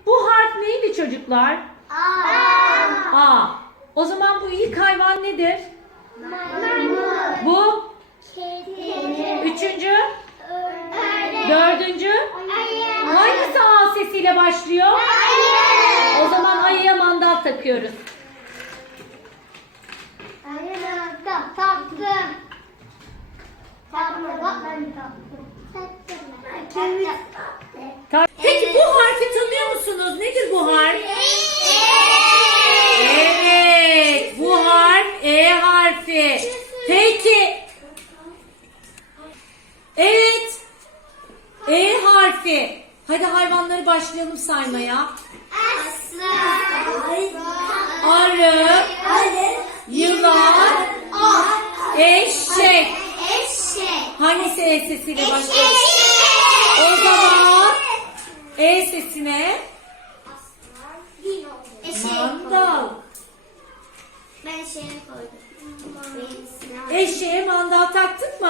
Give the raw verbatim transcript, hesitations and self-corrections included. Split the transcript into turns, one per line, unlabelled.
bu harf neydi çocuklar?
A.
A. O zaman bu ilk hayvan nedir?
Maymun.
Bu
Kedi.
üçüncü,
Ördek.
dördüncü.
Ayı.
Hangisi A sesiyle başlıyor?
Ayı.
O zaman ayıya mandal takıyoruz.
Ayı taktım. Taktım. Taktım. Bak ben taktım. Taktım.
Ta- Peki bu harfi tanıyor musunuz? Nedir bu harf? Evet, bu harf E harfi. Peki. Evet. E harfi. Hadi hayvanları başlayalım saymaya. Arı, yılan, eşek. Hangisi E sesiyle başlıyor? O zaman E sesine mandal.
Ben şeye koydum.
Eşeğe mandal taktın